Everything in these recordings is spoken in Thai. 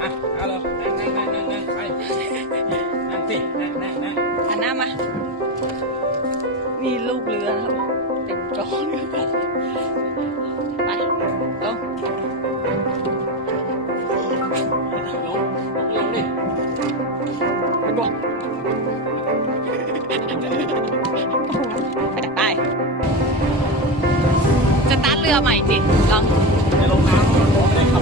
อะเอาเลยนั่งนั่งนั่งนั่งนั่งไปนั่งสินั่งนั่งนั่งหันหน้ามา นี่ลูกเรือนะครับเต็มจอเลยไปลงลงลงดิไปก่อนไปดักได้จะตัดเรือใหม่สิลองจะลงน้ำผมไม่ได้ขับ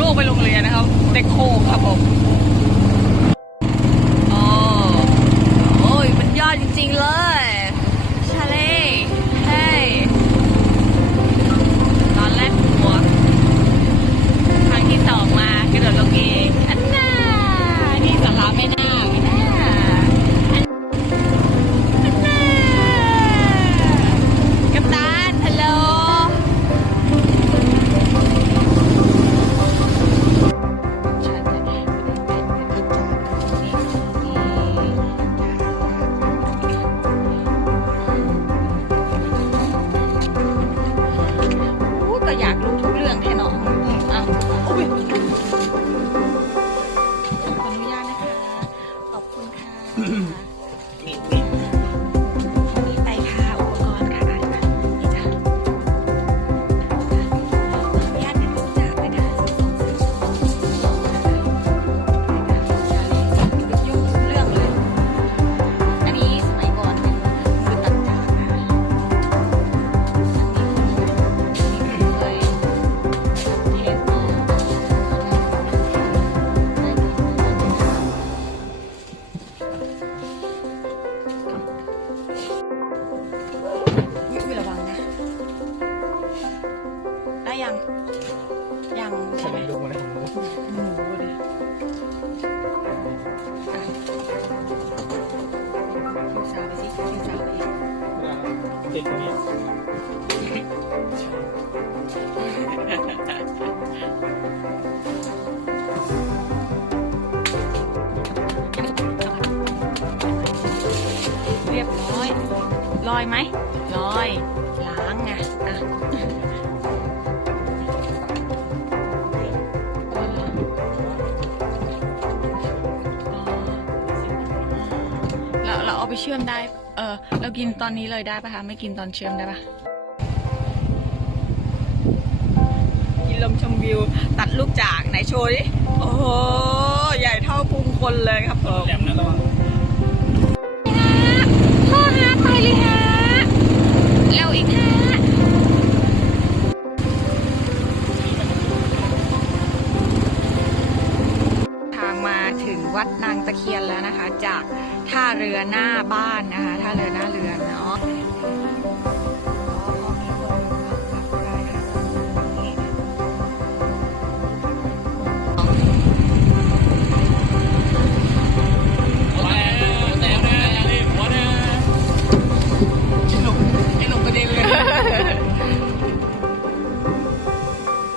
ลูกไปโรงเรียนนะครับ เด็กโคครับผม คุ ยังฉัใช่นไหมไม่รู้นะผมรู้หนูดิอะคิวสาวไปสิคิวสาวไปอีกติดตรงนี้เรียบร้อยลอยไหมลอยล้างไงอะ เราเราเอาไปเชื่อมได้ เออเรากินตอนนี้เลยได้ปะคะ ไม่กินตอนเชื่อมได้ปะกินลมชมวิว ตัดลูกจากไหนโชว์ดิโอ้โห ใหญ่เท่าพุงคนเลยครับผมแหลมนะระวังพ่อฮะไปเลยฮะเร็วอีกฮะทางมาถึงวัดนางตะเคียนแล้วนะคะจาก ท่าเรือหน้าบ้านนะคะท่าเรือหน้าเรือนเนาะไอ้ลงประเด็นเลย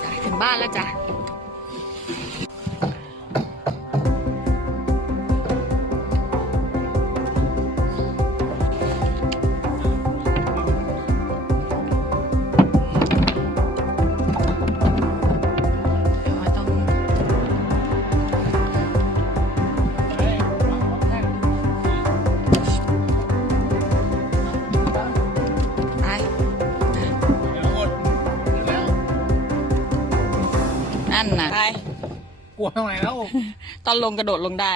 จ้ะถึงบ้านแล้วจ้ะ นั่นน่ะ ไปกลัวทำไมแล้ว ตอนลงกระโดดลงได้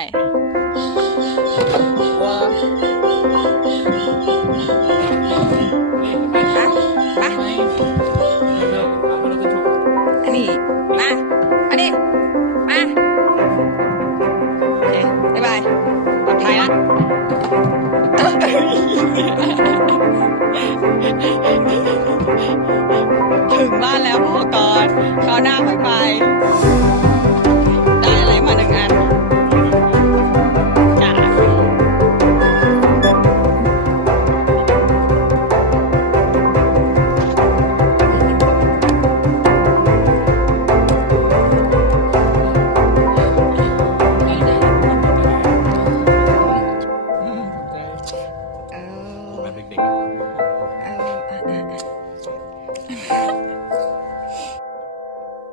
拜拜。